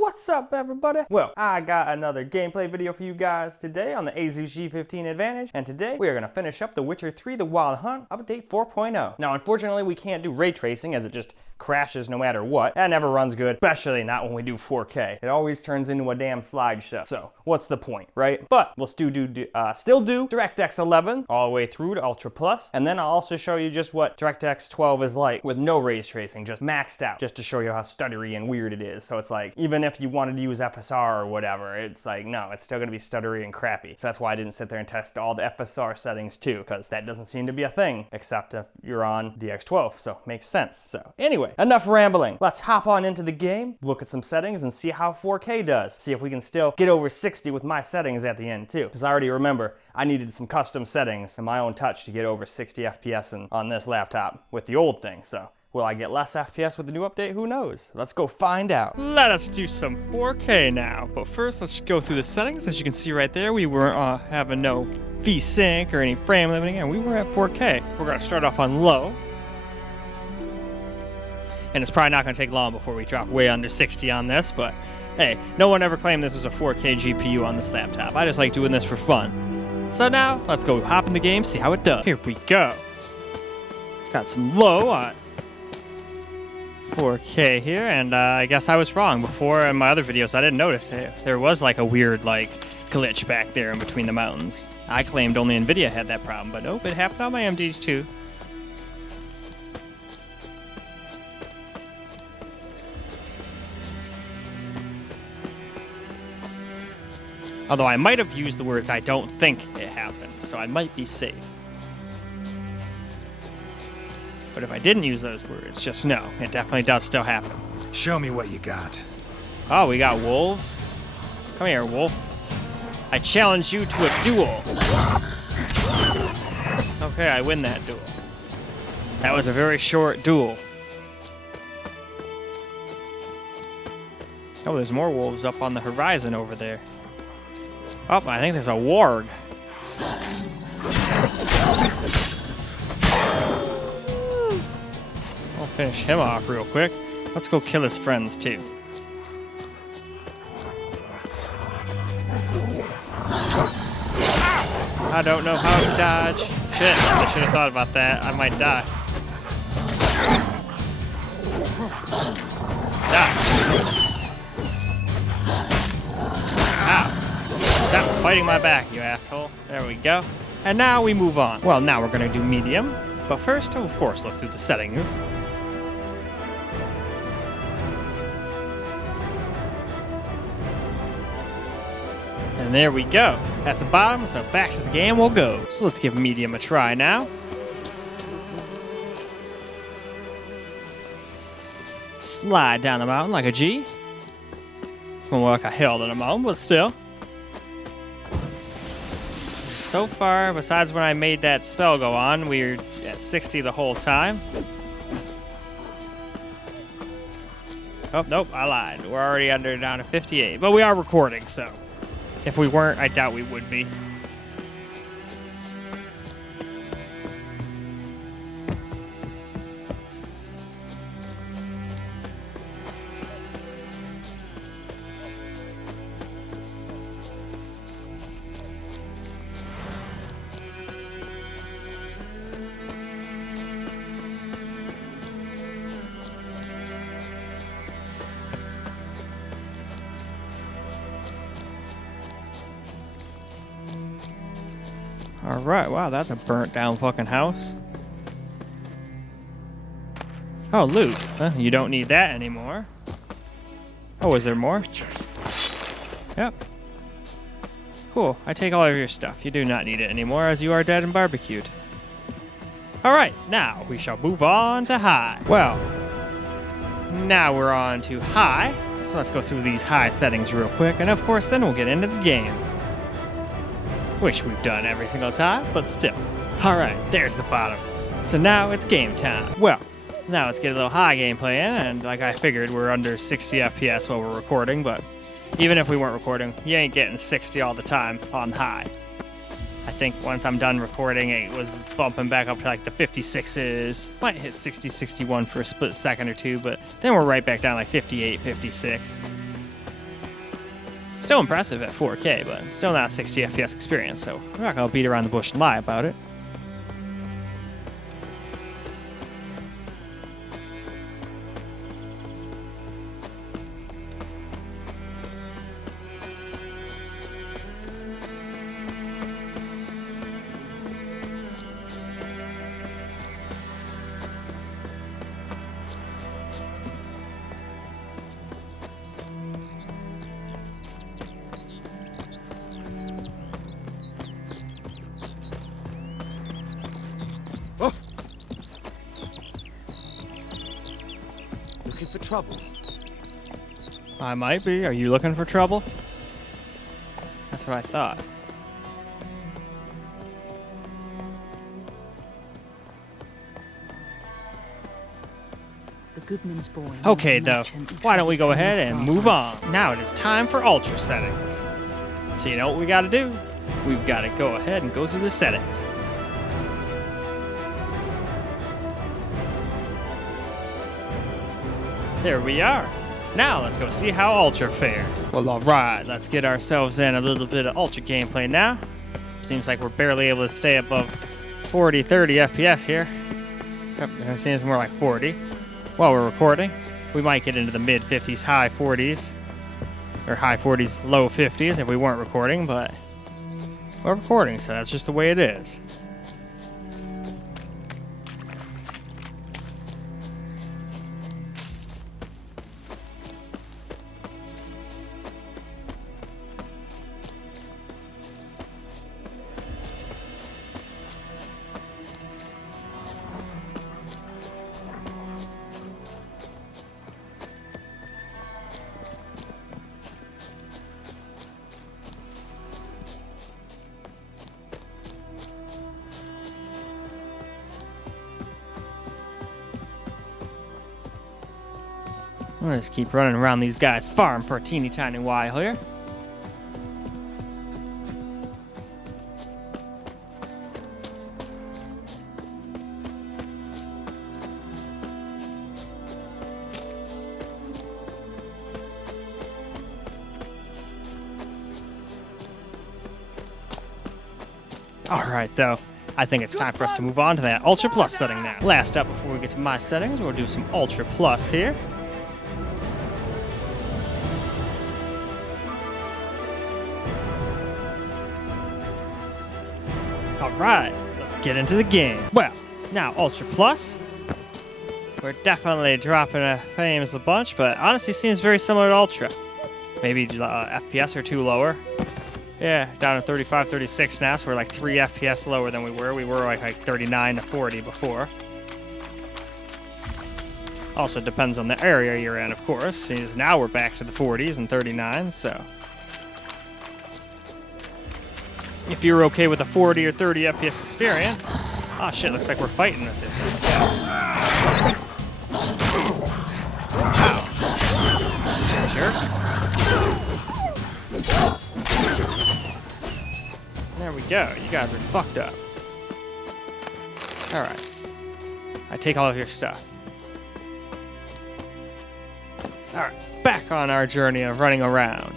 What's up, everybody? Well, I got another gameplay video for you guys today on the Asus G15 Advantage, and today we are going to finish up The Witcher 3 The Wild Hunt Update 4.0. Now, unfortunately, we can't do ray tracing as it just crashes no matter what. That never runs good, especially not when we do 4K. It always turns into a damn slideshow. So, what's the point, right? But we'll still do DirectX 11 all the way through to Ultra Plus, and then I'll also show you just what DirectX 12 is like with no ray tracing, just maxed out, just to show you how stuttery and weird it is. So it's like, even if you wanted to use FSR or whatever, it's like, no, it's still gonna be stuttery and crappy. So that's why I didn't sit there and test all the FSR settings too, because that doesn't seem to be a thing, except if you're on DX12, so makes sense. So anyway, enough rambling. Let's hop on into the game, look at some settings, and see how 4K does. See if we can still get over 60 with my settings at the end too, because I already remember I needed some custom settings in my own touch to get over 60 FPS on this laptop with the old thing, so. Will I get less FPS with the new update? Who knows? Let's go find out. Let us do some 4K now. But first, let's go through the settings. As you can see right there, we weren't having no VSync or any frame limiting, and we were at 4K. We're going to start off on low. And it's probably not going to take long before we drop way under 60 on this, but hey, no one ever claimed this was a 4K GPU on this laptop. I just like doing this for fun. So now, let's go hop in the game, see how it does. Here we go. Got some low on 4K here, and I guess I was wrong. Before in my other videos, I didn't notice there was like a weird glitch back there in between the mountains. I claimed only Nvidia had that problem, but nope, it happened on my AMD too. Although I might have used the words "I don't think it happened," so I might be safe. But if I didn't use those words, just know, it definitely does still happen. Show me what you got. Oh, we got wolves? Come here, wolf. I challenge you to a duel. Okay, I win that duel. That was a very short duel. Oh, there's more wolves up on the horizon over there. Oh, I think there's a warg. I'll finish him off real quick. Let's go kill his friends too. I don't know how to dodge. Shit, I should have thought about that. I might die. Ow. Stop fighting my back, you asshole. There we go. And now we move on. Well, now we're gonna do medium. But first, of course, look through the settings. And there we go. That's the bottom, so back to the game we'll go. So let's give medium a try now. Slide down the mountain like a G. More like a hill than a mountain, but still. So far, besides when I made that spell go on, we're at 60 the whole time. Oh, nope, I lied. We're already down to 58, but we are recording, so if we weren't, I doubt we would be. Alright, wow, that's a burnt down fucking house. Oh, loot. You don't need that anymore. Oh, is there more? Yep. Cool, I take all of your stuff. You do not need it anymore, as you are dead and barbecued. Alright, now we shall move on to high. Well, now we're on to high. So let's go through these high settings real quick, and of course then we'll get into the game. Which we've done every single time, but still. Alright, there's the bottom. So now it's game time. Well, now let's get a little high gameplay in, and like I figured, we're under 60 FPS while we're recording, but even if we weren't recording, you ain't getting 60 all the time on high. I think once I'm done recording, it was bumping back up to like the 56s. Might hit 60, 61 for a split second or two, but then we're right back down like 58, 56. Still impressive at 4K, but still not a 60 FPS experience, so we're not going to beat around the bush and lie about it. Oh! Looking for trouble. I might be. Are you looking for trouble? That's what I thought. The Goodman's boy. Okay, though, why don't we go ahead and move on? Now it is time for Ultra settings. So you know what we got to do? We've got to go ahead and go through the settings. There we are. Now let's go see how Ultra fares. Well, alright, let's get ourselves in a little bit of Ultra gameplay now. Seems like we're barely able to stay above 40, 30 FPS here. Yep, it seems more like 40. While we're recording, we might get into the mid 50s, high 40s. Or high 40s, low 50s if we weren't recording, but we're recording, so that's just the way it is. We'll just keep running around these guys' farm for a teeny tiny while here. Alright though, I think it's time for us to move on to that Ultra Plus setting now. Last up before we get to my settings, we'll do some Ultra Plus here. Alright, let's get into the game. Well, now Ultra Plus. We're definitely dropping frames a bunch, but honestly seems very similar to Ultra. Maybe FPS or 2 lower. Yeah, down to 35, 36 now, so we're like 3 FPS lower than we were. We were like 39 to 40 before. Also depends on the area you're in, of course, since now we're back to the 40s and 39s, so. If you're okay with a 40 or 30 FPS experience. Oh shit, looks like we're fighting with this. Jerks. There we go. You guys are fucked up. Alright. I take all of your stuff. Alright, back on our journey of running around.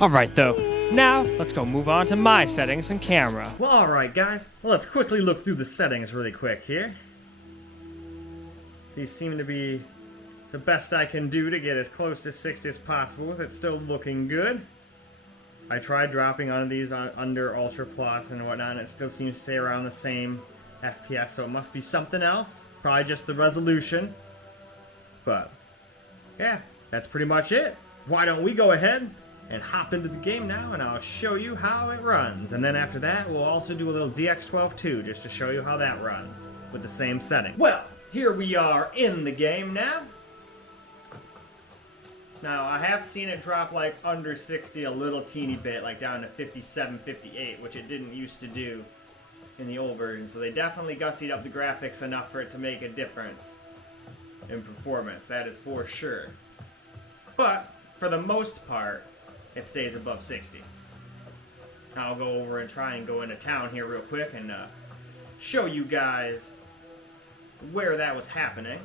Alright though, now let's go move on to my settings and camera. Well, alright guys, let's quickly look through the settings really quick here. These seem to be the best I can do to get as close to 60 as possible with it still looking good. I tried dropping on these under Ultra Plus and whatnot, and it still seems to stay around the same FPS, so it must be something else. Probably just the resolution. But, yeah, that's pretty much it. Why don't we go ahead and hop into the game now, and I'll show you how it runs. And then after that, we'll also do a little DX12 too, just to show you how that runs with the same setting. Well, here we are in the game now. Now, I have seen it drop like under 60 a little teeny bit, like down to 57, 58, which it didn't used to do in the old version. So they definitely gussied up the graphics enough for it to make a difference. in performance, that is for sure. But, for the most part, it stays above 60. Now I'll go over and try and go into town here real quick and show you guys where that was happening.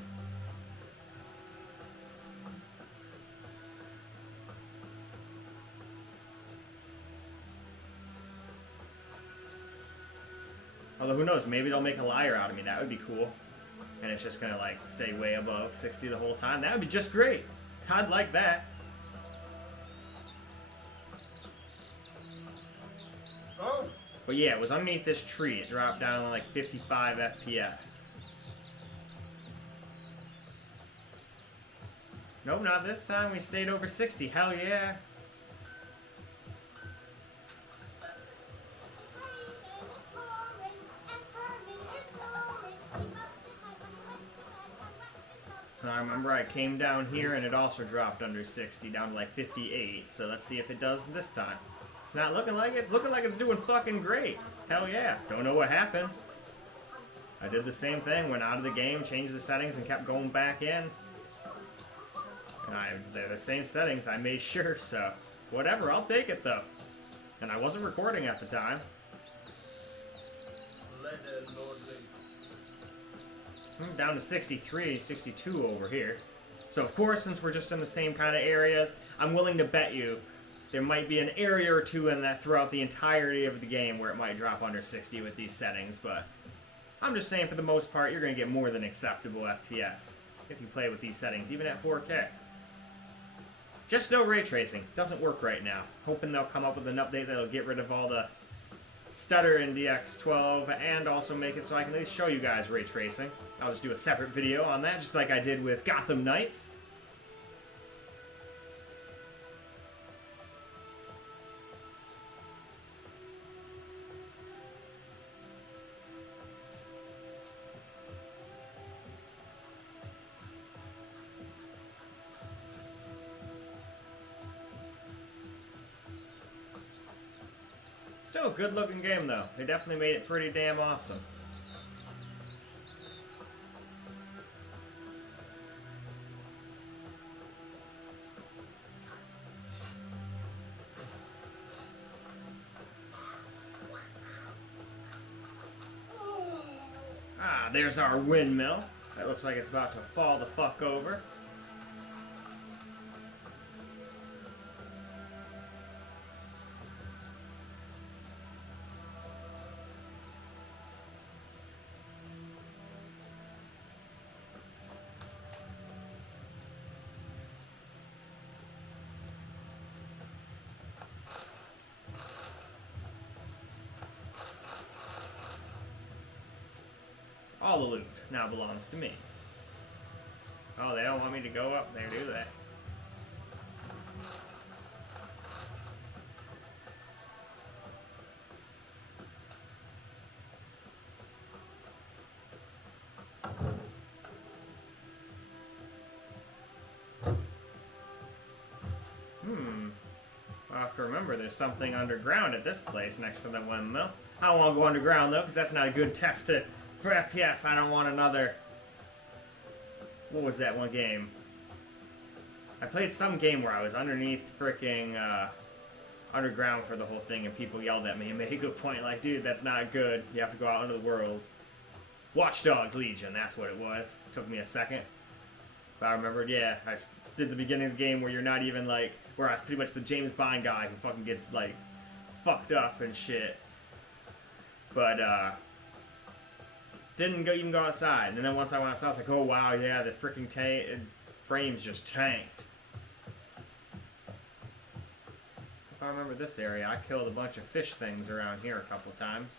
Although who knows, maybe they'll make a liar out of me. That would be cool. And it's just gonna like stay way above 60 the whole time. That would be just great. I'd like that. Oh. But yeah, it was underneath this tree. It dropped down to like 55 FPS. Nope, not this time. We stayed over 60. Hell yeah. And I remember I came down here and it also dropped under 60, down to like 58. So let's see if it does this time. It's not looking like it. It's looking like it's doing fucking great. Hell yeah. Don't know what happened. I did the same thing, went out of the game, changed the settings, and kept going back in. And they're the same settings, I made sure, so whatever, I'll take it though. And I wasn't recording at the time. Down to 63, 62 over here. So of course, since we're just in the same kind of areas, I'm willing to bet you there might be an area or two in that throughout the entirety of the game where it might drop under 60 with these settings, but I'm just saying for the most part, you're going to get more than acceptable FPS if you play with these settings, even at 4K. Just no ray tracing. Doesn't work right now. Hoping they'll come up with an update that'll get rid of all the stutter in DX12 and also make it so I can at least show you guys ray tracing. I'll just do a separate video on that, just like I did with Gotham Knights. Still a good looking game though. They definitely made it pretty damn awesome. Ah, there's our windmill. That looks like it's about to fall the fuck over. All the loot now belongs to me. Oh, they don't want me to go up there, do they? I have to remember there's something underground at this place next to the windmill. I don't want to go underground though, because that's not a good test for FPS. I don't want another... What was that one game? I played some game where I was underneath fricking underground for the whole thing and people yelled at me and made a good point like, dude, that's not good. You have to go out into the world. Watch Dogs Legion, that's what it was. It took me a second. But I remembered, yeah, I did the beginning of the game where you're not even like, where I was pretty much the James Bond guy who fucking gets like fucked up and shit. But didn't even go outside. And then once I went outside, I was like, oh wow, yeah, the freaking frames just tanked. If I remember this area, I killed a bunch of fish things around here a couple times.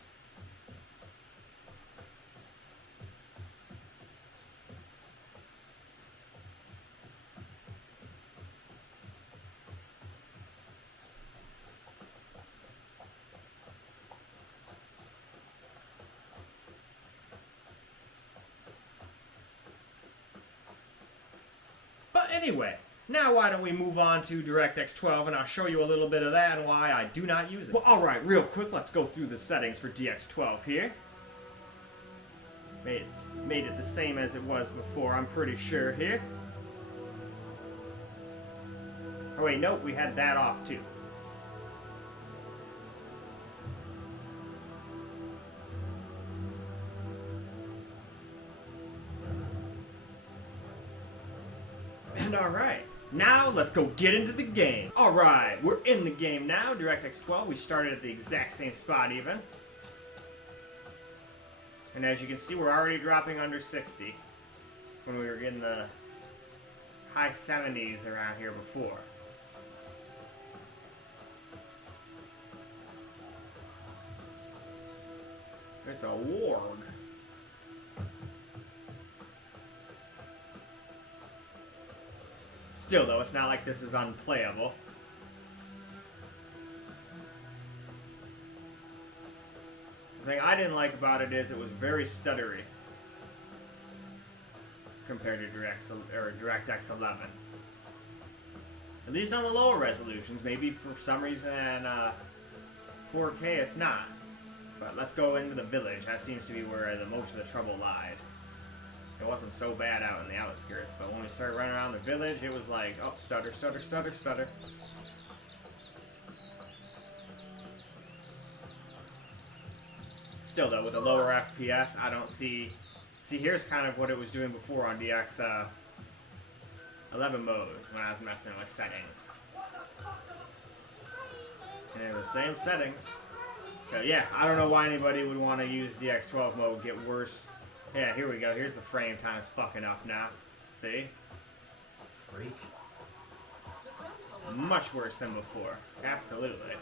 Anyway, now why don't we move on to DirectX 12 and I'll show you a little bit of that and why I do not use it. Well, alright, real quick, let's go through the settings for DX12 here. made it the same as it was before, I'm pretty sure here. Oh wait, nope, we had that off too. And alright, now let's go get into the game. Alright, we're in the game now. DirectX 12, we started at the exact same spot even. And as you can see, we're already dropping under 60 when we were in the high 70s around here before. It's a warg. Still though, it's not like this is unplayable. The thing I didn't like about it is it was very stuttery compared to DirectX 11. At least on the lower resolutions. Maybe for some reason in 4K it's not. But let's go into the village. That seems to be where the most of the trouble lied. It wasn't so bad out in the outskirts, but when we started running around the village, it was like, oh, stutter, stutter, stutter, stutter. Still though, with a lower FPS, I don't see... See, here's kind of what it was doing before on DX 11 mode, when I was messing with settings. And they're the same settings. So yeah, I don't know why anybody would want to use DX12 mode, get worse. Yeah, here we go. Here's the frame time is fucking up now. See? Freak. Much worse than before. Absolutely.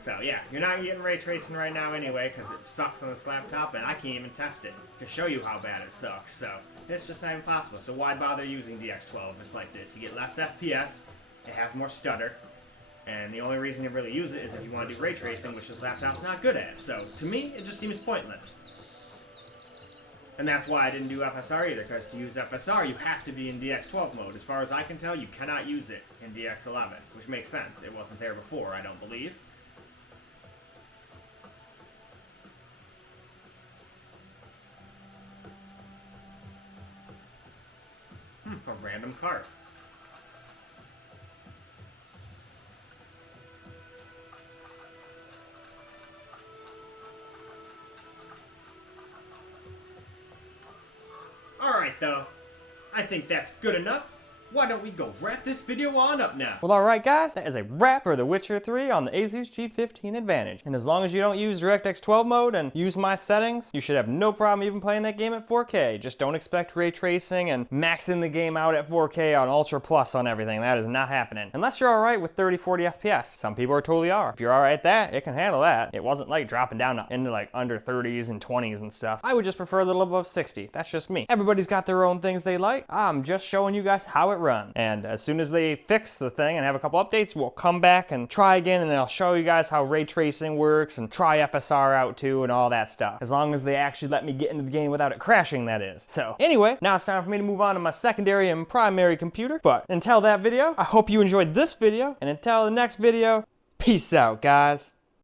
So yeah, you're not getting ray tracing right now anyway, because it sucks on this laptop, and I can't even test it to show you how bad it sucks. So it's just not even possible. So why bother using DX12 if it's like this? You get less FPS, it has more stutter, and the only reason you really use it is if you want to do ray tracing, which this laptop's not good at. So to me, it just seems pointless. And that's why I didn't do FSR either, because to use FSR, you have to be in DX12 mode. As far as I can tell, you cannot use it in DX11, which makes sense. It wasn't there before, I don't believe. A random cart. Alright though, I think that's good enough. Why don't we go wrap this video on up now? Well, alright guys, that is a wrap for The Witcher 3 on the Asus G15 Advantage. And as long as you don't use DirectX 12 mode and use my settings, you should have no problem even playing that game at 4K. Just don't expect ray tracing and maxing the game out at 4K on Ultra Plus on everything. That is not happening. Unless you're alright with 30, 40 FPS. Some people totally are. If you're alright at that, it can handle that. It wasn't like dropping down into like under 30s and 20s and stuff. I would just prefer a little above 60. That's just me. Everybody's got their own things they like. I'm just showing you guys how it runs. And as soon as they fix the thing and have a couple updates, we'll come back and try again, and then I'll show you guys how ray tracing works and try FSR out too and all that stuff. As long as they actually let me get into the game without it crashing, that is. So anyway, now it's time for me to move on to my secondary and primary computer. But until that video, I hope you enjoyed this video, and until the next video, peace out, guys.